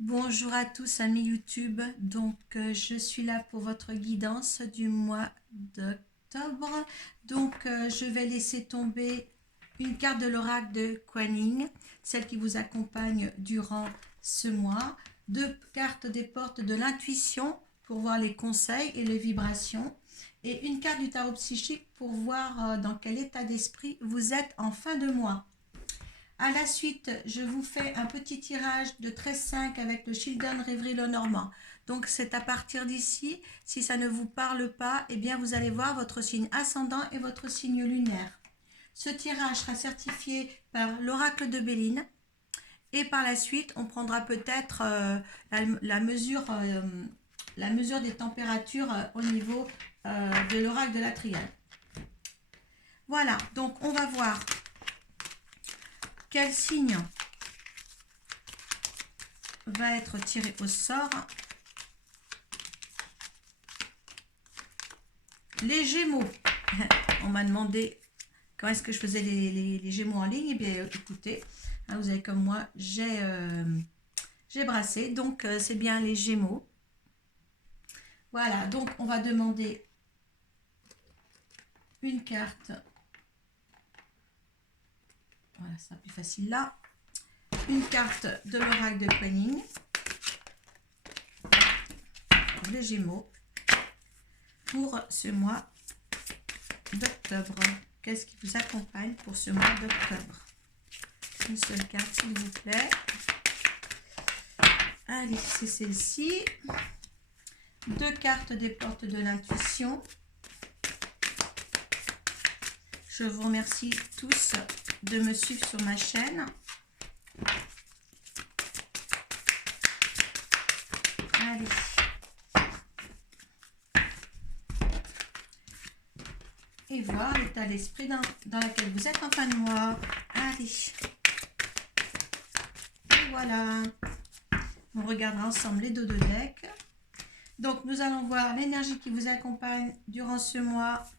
Bonjour à tous amis YouTube, je suis là pour votre guidance du mois d'octobre. Je vais laisser tomber une carte de l'oracle de Kuan Yin, celle qui vous accompagne durant ce mois. Deux cartes des portes de l'intuition pour voir les conseils et les vibrations. Et une carte du tarot psychique pour voir dans quel état d'esprit vous êtes en fin de mois. À la suite, je vous fais un petit tirage de 13,5 avec le Children Rêverie Lenormand. Donc c'est à partir d'ici, si ça ne vous parle pas, eh bien vous allez voir votre signe ascendant et votre signe lunaire. Ce tirage sera certifié par l'oracle de Béline. Et par la suite, on prendra peut-être la mesure des températures au niveau de l'oracle de la Triade. Voilà, donc on va voir quel signe va être tiré au sort. Les Gémeaux. On m'a demandé comment est-ce que je faisais les Gémeaux en ligne. Eh bien, écoutez, hein, vous avez comme moi, j'ai brassé. Donc, c'est bien les Gémeaux. Voilà, donc on va demander une carte. Voilà, ça sera plus facile là. Une carte de l'oracle de Kuan Yin. Les Gémeaux. Pour ce mois d'octobre. Qu'est-ce qui vous accompagne pour ce mois d'octobre? Une seule carte, s'il vous plaît. Allez, c'est celle-ci. Deux cartes des portes de l'intuition. Je vous remercie tous de me suivre sur ma chaîne. Allez. Et voir l'état d'esprit dans lequel vous êtes en fin de mois. Allez. Et voilà. On regardera ensemble les dos de deck. Donc, nous allons voir l'énergie qui vous accompagne durant ce mois.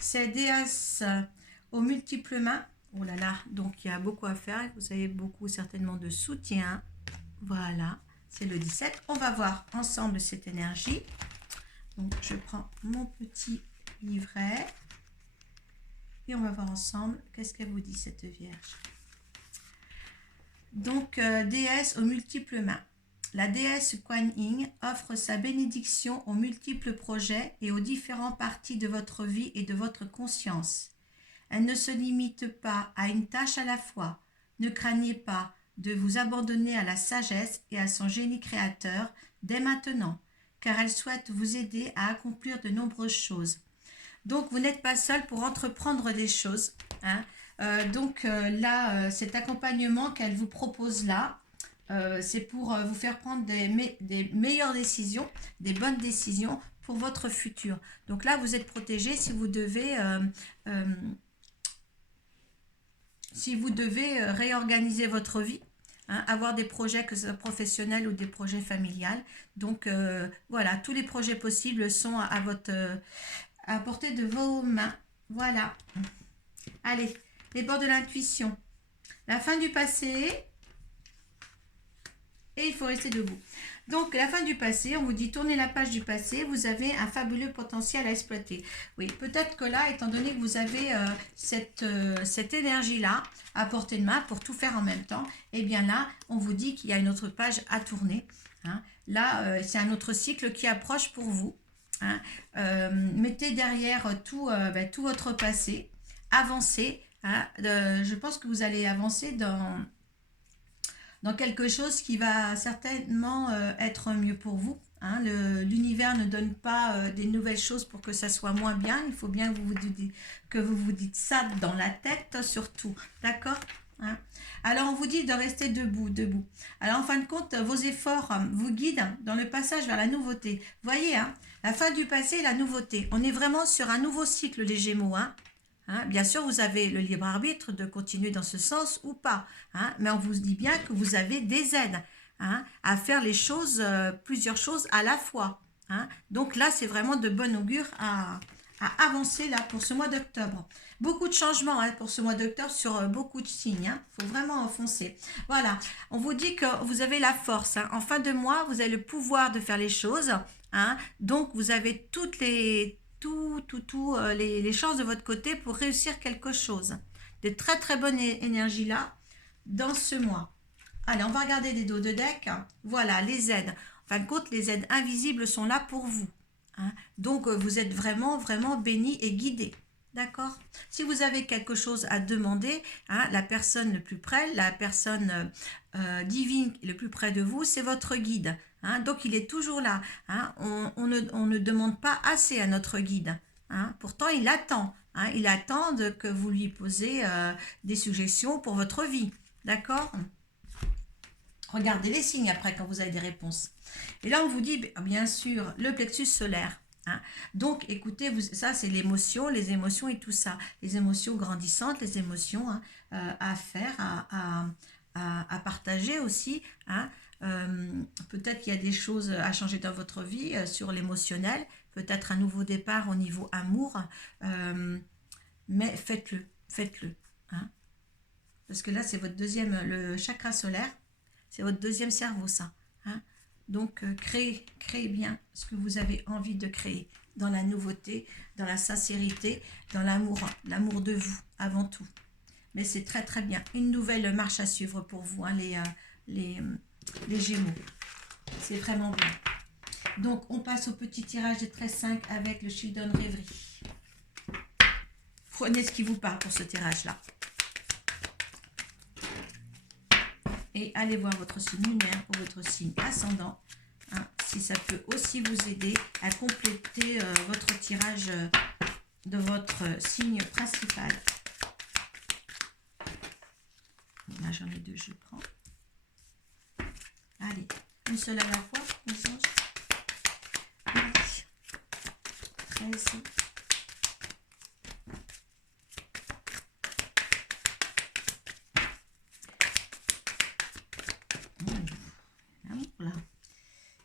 C'est Déesse aux multiples mains. Oh là là, donc il y a beaucoup à faire. Vous avez beaucoup certainement de soutien. Voilà, c'est le 17. On va voir ensemble cette énergie. Donc, je prends mon petit livret. Et on va voir ensemble qu'est-ce qu'elle vous dit, cette Vierge. Donc, déesse aux multiples mains. La déesse Kuan Yin offre sa bénédiction aux multiples projets et aux différentes parties de votre vie et de votre conscience. Elle ne se limite pas à une tâche à la fois. Ne craignez pas de vous abandonner à la sagesse et à son génie créateur dès maintenant, car elle souhaite vous aider à accomplir de nombreuses choses. Donc, vous n'êtes pas seul pour entreprendre des choses. Hein. Cet accompagnement qu'elle vous propose là, c'est pour vous faire prendre des meilleures décisions, des bonnes décisions pour votre futur. Donc là, vous êtes protégé si vous devez réorganiser votre vie, hein, avoir des projets, que ce soit professionnels ou des projets familiales. Donc voilà, tous les projets possibles sont à portée de vos mains. Voilà. Allez, les bords de l'intuition. La fin du passé. Et il faut rester debout. Donc, la fin du passé, on vous dit tournez la page du passé, vous avez un fabuleux potentiel à exploiter. Oui, peut-être que là, étant donné que vous avez cette énergie-là à portée de main pour tout faire en même temps, eh bien là, on vous dit qu'il y a une autre page à tourner. Hein. Là, c'est un autre cycle qui approche pour vous. Hein. Mettez derrière tout votre passé, avancez. Hein. Je pense que vous allez avancer dans quelque chose qui va certainement être mieux pour vous. Hein. L'univers ne donne pas des nouvelles choses pour que ça soit moins bien. Il faut bien que vous vous dites ça dans la tête surtout. D'accord? Hein. Alors on vous dit de rester debout. Alors en fin de compte, vos efforts vous guident dans le passage vers la nouveauté. Voyez, hein, la fin du passé et la nouveauté. On est vraiment sur un nouveau cycle, les Gémeaux. Hein. Hein, bien sûr, vous avez le libre arbitre de continuer dans ce sens ou pas. Hein, mais on vous dit bien que vous avez des aides, hein, à faire les choses, plusieurs choses à la fois. Hein. Donc là, c'est vraiment de bon augure à avancer là pour ce mois d'octobre. Beaucoup de changements hein, pour ce mois d'octobre sur beaucoup de signes. Il faut vraiment foncer. Voilà, on vous dit que vous avez la force. Hein. En fin de mois, vous avez le pouvoir de faire les choses. Hein. Donc, vous avez toutes les chances de votre côté pour réussir quelque chose. De très très bonnes énergies là dans ce mois. Allez, on va regarder les dos de deck. Voilà, les aides. En fin de compte, les aides invisibles sont là pour vous. Hein. Donc, vous êtes vraiment, vraiment béni et guidé. D'accord? Si vous avez quelque chose à demander, hein, la personne le plus près, la personne divine le plus près de vous, c'est votre guide. Hein. Donc, il est toujours là. Hein. On ne demande pas assez à notre guide. Hein. Pourtant, il attend. Hein. Il attend que vous lui posez des suggestions pour votre vie. D'accord? Regardez les signes après quand vous avez des réponses. Et là, on vous dit, bien sûr, le plexus solaire. Hein. Donc, écoutez, ça, c'est l'émotion, les émotions et tout ça. Les émotions grandissantes, les émotions hein, à faire, à partager aussi. Hein. Peut-être qu'il y a des choses à changer dans votre vie sur l'émotionnel. Peut-être un nouveau départ au niveau amour. Mais faites-le, faites-le. Hein. Parce que là, c'est votre deuxième, le chakra solaire. C'est votre deuxième cerveau, ça. Hein. Donc, créez bien ce que vous avez envie de créer. Dans la nouveauté, dans la sincérité, dans l'amour de vous, avant tout. Mais c'est très, très bien. Une nouvelle marche à suivre pour vous, hein, les Gémeaux. C'est vraiment bien. Donc, on passe au petit tirage des 13-5 avec le Children Rêverie. Prenez ce qui vous parle pour ce tirage-là. Et allez voir votre signe lunaire ou votre signe ascendant, hein, si ça peut aussi vous aider à compléter votre tirage de votre signe principal. Là, j'en ai deux, je prends. Allez, une seule à la fois, mes anges. Allez. 13. Là.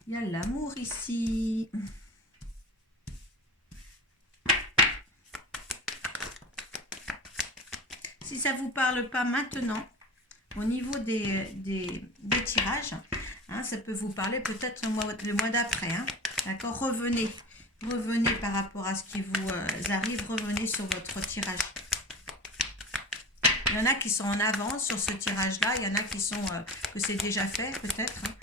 Il y a l'amour ici. Si ça ne vous parle pas maintenant, au niveau des tirages, hein, ça peut vous parler peut-être le mois d'après. Hein, d'accord? Revenez par rapport à ce qui vous arrive, revenez sur votre tirage. Il y en a qui sont en avance sur ce tirage-là, il y en a qui sont que c'est déjà fait peut-être. Hein.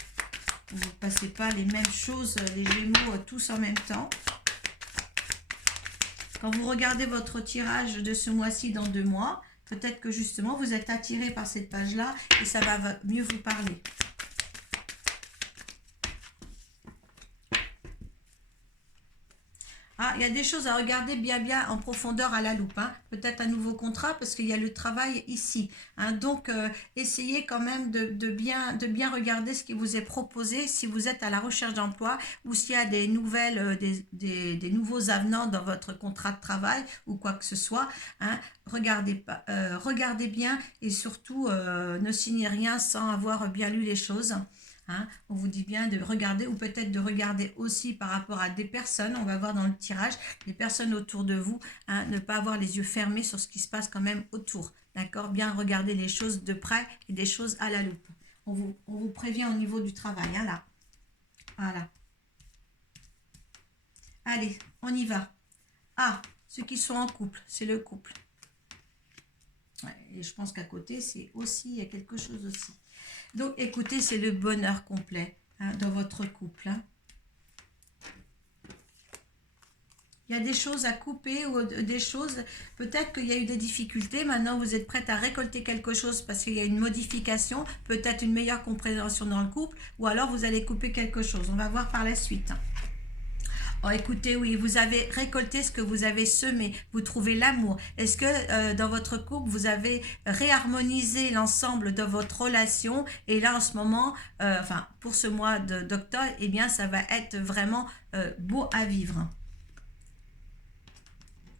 Vous ne passez pas les mêmes choses, les Gémeaux, tous en même temps. Quand vous regardez votre tirage de ce mois-ci dans 2 mois, peut-être que justement vous êtes attiré par cette page-là et ça va mieux vous parler. Ah, il y a des choses à regarder bien en profondeur à la loupe. Hein. Peut-être un nouveau contrat parce qu'il y a le travail ici. Hein. Donc, essayez quand même de bien regarder ce qui vous est proposé si vous êtes à la recherche d'emploi ou s'il y a des nouvelles, des nouveaux avenants dans votre contrat de travail ou quoi que ce soit. Hein. Regardez bien et surtout ne signez rien sans avoir bien lu les choses. Hein, on vous dit bien de regarder ou peut-être de regarder aussi par rapport à des personnes, on va voir dans le tirage, les personnes autour de vous, hein, ne pas avoir les yeux fermés sur ce qui se passe quand même autour, d'accord? Bien regarder les choses de près et des choses à la loupe. On vous prévient au niveau du travail, hein, là. Voilà. Allez, on y va. Ah, ceux qui sont en couple, c'est le couple. Ouais, et je pense qu'à côté, c'est aussi, il y a quelque chose aussi. Donc, écoutez, c'est le bonheur complet hein, dans votre couple. Hein. Il y a des choses à couper ou des choses, peut-être qu'il y a eu des difficultés. Maintenant, vous êtes prête à récolter quelque chose parce qu'il y a une modification, peut-être une meilleure compréhension dans le couple, ou alors vous allez couper quelque chose. On va voir par la suite. Oh, écoutez, oui, vous avez récolté ce que vous avez semé, vous trouvez l'amour. Est-ce que dans votre couple, vous avez réharmonisé l'ensemble de votre relation et là, en ce moment, enfin, pour ce mois d'octobre, eh bien, ça va être vraiment beau à vivre.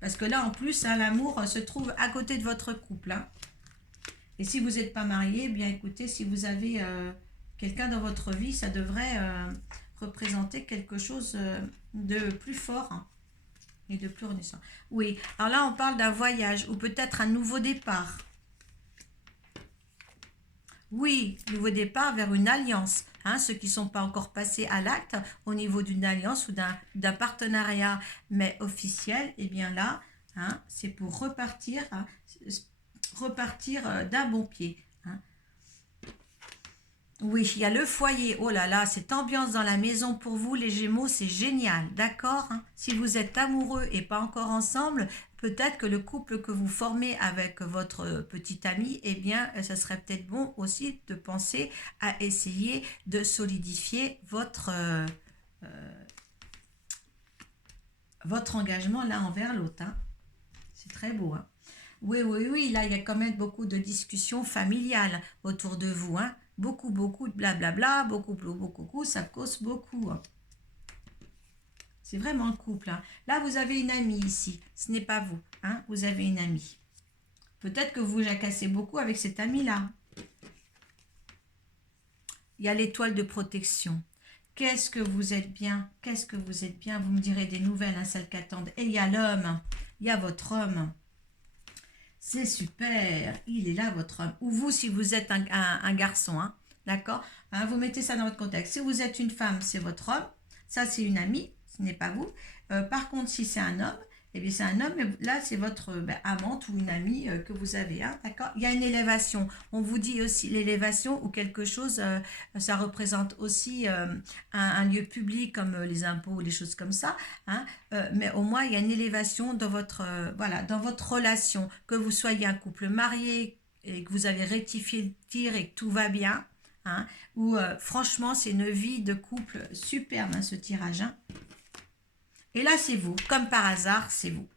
Parce que là, en plus, hein, l'amour se trouve à côté de votre couple. Hein. Et si vous n'êtes pas marié, eh bien, écoutez, si vous avez quelqu'un dans votre vie, ça devrait représenter quelque chose de plus fort. Hein. Et de plus renaissant. Oui, alors là, on parle d'un voyage ou peut-être un nouveau départ. Oui, nouveau départ vers une alliance. Hein, ceux qui ne sont pas encore passés à l'acte au niveau d'une alliance ou d'un partenariat, mais officiel, et bien là, hein, c'est pour repartir, hein, repartir d'un bon pied. Hein. Oui, il y a le foyer. Oh là là, cette ambiance dans la maison pour vous, les Gémeaux, c'est génial, d'accord, hein. Si vous êtes amoureux et pas encore ensemble, peut-être que le couple que vous formez avec votre petit ami, eh bien, ça serait peut-être bon aussi de penser à essayer de solidifier votre engagement l'un envers l'autre, hein. C'est très beau, hein. Oui, oui, oui, là, il y a quand même beaucoup de discussions familiales autour de vous, hein. Beaucoup, beaucoup de blablabla, beaucoup, beaucoup, ça cause beaucoup, hein. C'est vraiment le couple, hein. Là, vous avez une amie ici, ce n'est pas vous, hein. Vous avez une amie. Peut-être que vous vous jacassez beaucoup avec cette amie-là. Il y a l'étoile de protection. Qu'est-ce que vous êtes bien, qu'est-ce que vous êtes bien, vous me direz des nouvelles, hein, celles qui attendent. Et il y a l'homme, il y a votre homme. C'est super, il est là votre homme. Ou vous, si vous êtes un garçon, hein, d'accord, hein, vous mettez ça dans votre contexte. Si vous êtes une femme, c'est votre homme. Ça, c'est une amie, ce n'est pas vous. Par contre, si c'est un homme, eh bien, c'est un homme, mais là, c'est votre amante ou une amie que vous avez, hein, d'accord. Il y a une élévation. On vous dit aussi l'élévation ou quelque chose, ça représente aussi un lieu public comme les impôts ou les choses comme ça, hein. Mais au moins il y a une élévation dans votre, voilà, dans votre relation, que vous soyez un couple marié et que vous avez rectifié le tir et que tout va bien, hein, ou franchement c'est une vie de couple superbe, hein, ce tirage, hein. Et là c'est vous, comme par hasard c'est vous.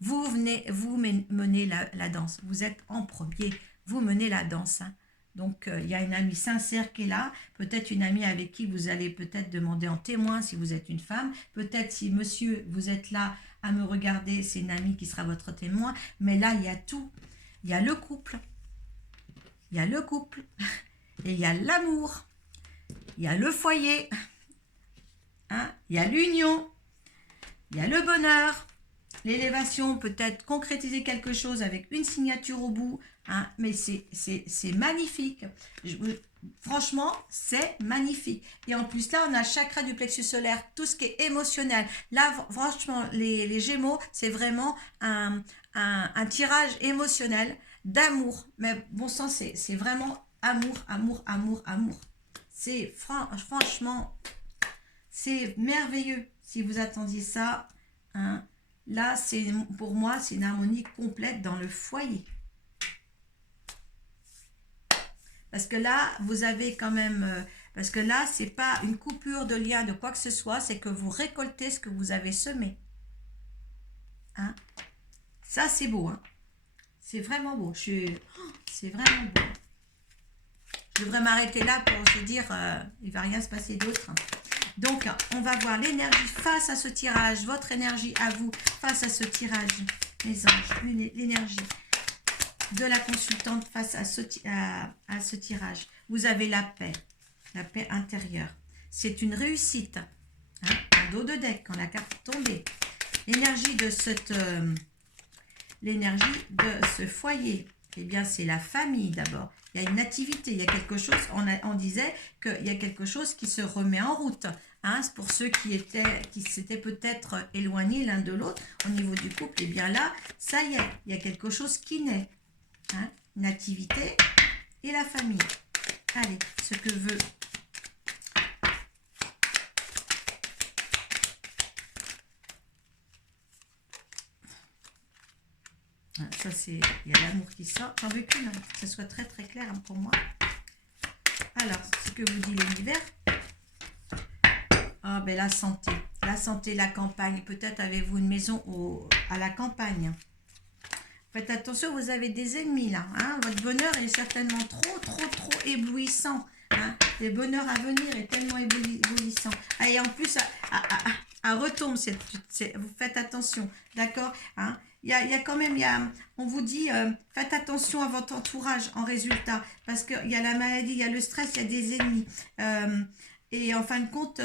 Vous menez la danse, vous êtes en premier, vous menez la danse, hein. Donc, il y a une amie sincère qui est là, peut-être une amie avec qui vous allez peut-être demander en témoin si vous êtes une femme, peut-être si monsieur, vous êtes là à me regarder, c'est une amie qui sera votre témoin, mais là, il y a tout. Il y a le couple, il y a le couple, et il y a l'amour, il y a le foyer, hein, il y a l'union, il y a le bonheur, l'élévation, peut-être concrétiser quelque chose avec une signature au bout, hein, mais c'est magnifique. Franchement, c'est magnifique. Et en plus, là, on a le chakra du plexus solaire, tout ce qui est émotionnel. Là, franchement, les Gémeaux, c'est vraiment un tirage émotionnel d'amour. Mais bon sang, c'est vraiment amour, amour, amour, amour. C'est franchement, c'est merveilleux. Si vous attendiez ça, hein. Là, pour moi, c'est une harmonie complète dans le foyer. Parce que là, vous avez quand même... parce que là, c'est pas une coupure de lien de quoi que ce soit, c'est que vous récoltez ce que vous avez semé. Hein? Ça, c'est beau. Hein? C'est vraiment beau. C'est vraiment beau. Je devrais m'arrêter là pour se dire, il ne va rien se passer d'autre. Donc, on va voir l'énergie face à ce tirage, votre énergie à vous face à ce tirage, mes anges, l'énergie de la consultante face à ce tirage. Vous avez la paix intérieure. C'est une réussite. Hein, en dos de deck, quand la carte est tombée. L'énergie de ce foyer, eh bien, c'est la famille d'abord. Il y a une activité, il y a quelque chose, on disait qu'il y a quelque chose qui se remet en route. Hein, pour ceux qui s'étaient peut-être éloignés l'un de l'autre au niveau du couple, et bien là, ça y est, il y a quelque chose qui naît. Hein, une activité et la famille. Allez, ce que veut... Ça, c'est... Il y a l'amour qui sort. J'en veux qu'une, que ce soit très très clair pour moi. Alors, ce que vous dit l'univers. Ah, ben la santé, la campagne. Peut-être avez-vous une maison à la campagne. Faites attention, vous avez des ennemis là. Hein. Votre bonheur est certainement trop éblouissant. Hein. Le bonheur à venir est tellement éblouissant. Ah, et en plus, elle retombe. Vous faites attention, d'accord, hein. Il y a quand même, on vous dit, faites attention à votre entourage en résultat, parce qu'il y a la maladie, il y a le stress, il y a des ennemis. Et en fin de compte,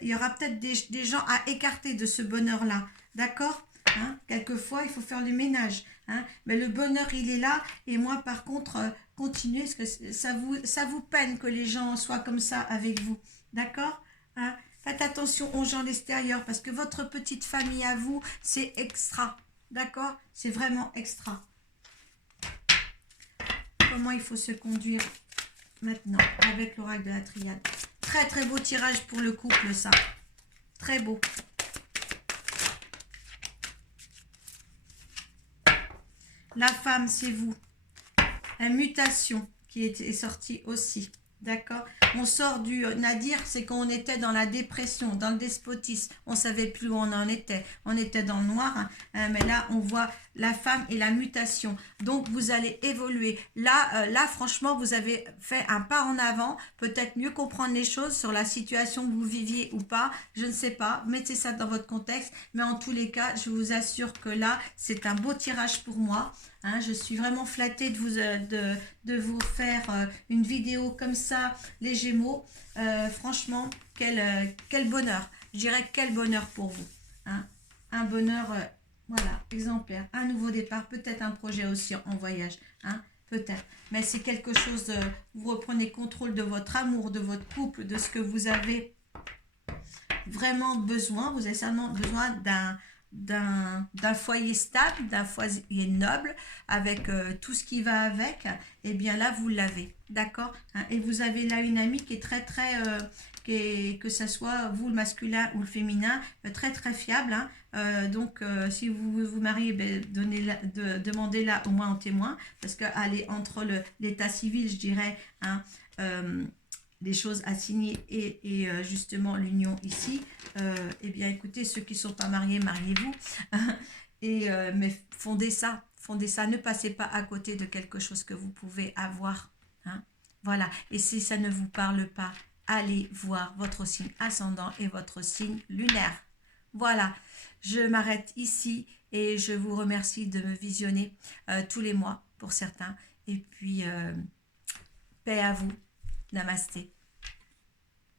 il y aura peut-être des gens à écarter de ce bonheur-là, d'accord? Hein. Quelquefois, il faut faire le ménage. Hein. Mais le bonheur, il est là. Et moi, par contre, continuez, parce que ça vous peine que les gens soient comme ça avec vous. D'accord? Hein. Faites attention aux gens de l'extérieur, parce que votre petite famille à vous, c'est extra. D'accord? C'est vraiment extra. Comment il faut se conduire maintenant avec l'oracle de la triade. Très très beau tirage pour le couple, ça. Très beau. La femme, c'est vous. La mutation qui est sortie aussi. D'accord? On sort du nadir, c'est qu'on était dans la dépression, dans le despotisme. On ne savait plus où on en était. On était dans le noir. Hein, mais là, on voit la femme et la mutation. Donc, vous allez évoluer. Là, franchement, vous avez fait un pas en avant. Peut-être mieux comprendre les choses sur la situation que vous viviez ou pas. Je ne sais pas. Mettez ça dans votre contexte. Mais en tous les cas, je vous assure que là, c'est un beau tirage pour moi. Hein, je suis vraiment flattée de vous faire une vidéo comme ça, les Gémeaux. Franchement, quel bonheur. Je dirais quel bonheur pour vous. Hein. Un bonheur, voilà, exemplaire. Un nouveau départ, peut-être un projet aussi en voyage. Hein, peut-être. Mais c'est quelque chose, vous reprenez contrôle de votre amour, de votre couple, de ce que vous avez vraiment besoin. Vous avez certainement besoin d'un foyer stable, d'un foyer noble, avec tout ce qui va avec, et bien là, vous l'avez, d'accord, hein. Et vous avez là une amie qui est très, très, que ce soit vous, le masculin ou le féminin, très, très fiable, hein. Donc, si vous vous mariez, ben, demandez-la au moins en témoin, parce qu'elle est entre l'état civil, je dirais, hein, des choses à signer et justement l'union ici, eh bien écoutez, ceux qui ne sont pas mariés, mariez-vous. Mais fondez ça, ne passez pas à côté de quelque chose que vous pouvez avoir. Hein. Voilà, et si ça ne vous parle pas, allez voir votre signe ascendant et votre signe lunaire. Voilà, je m'arrête ici et je vous remercie de me visionner tous les mois pour certains. Et puis, paix à vous. Namasté.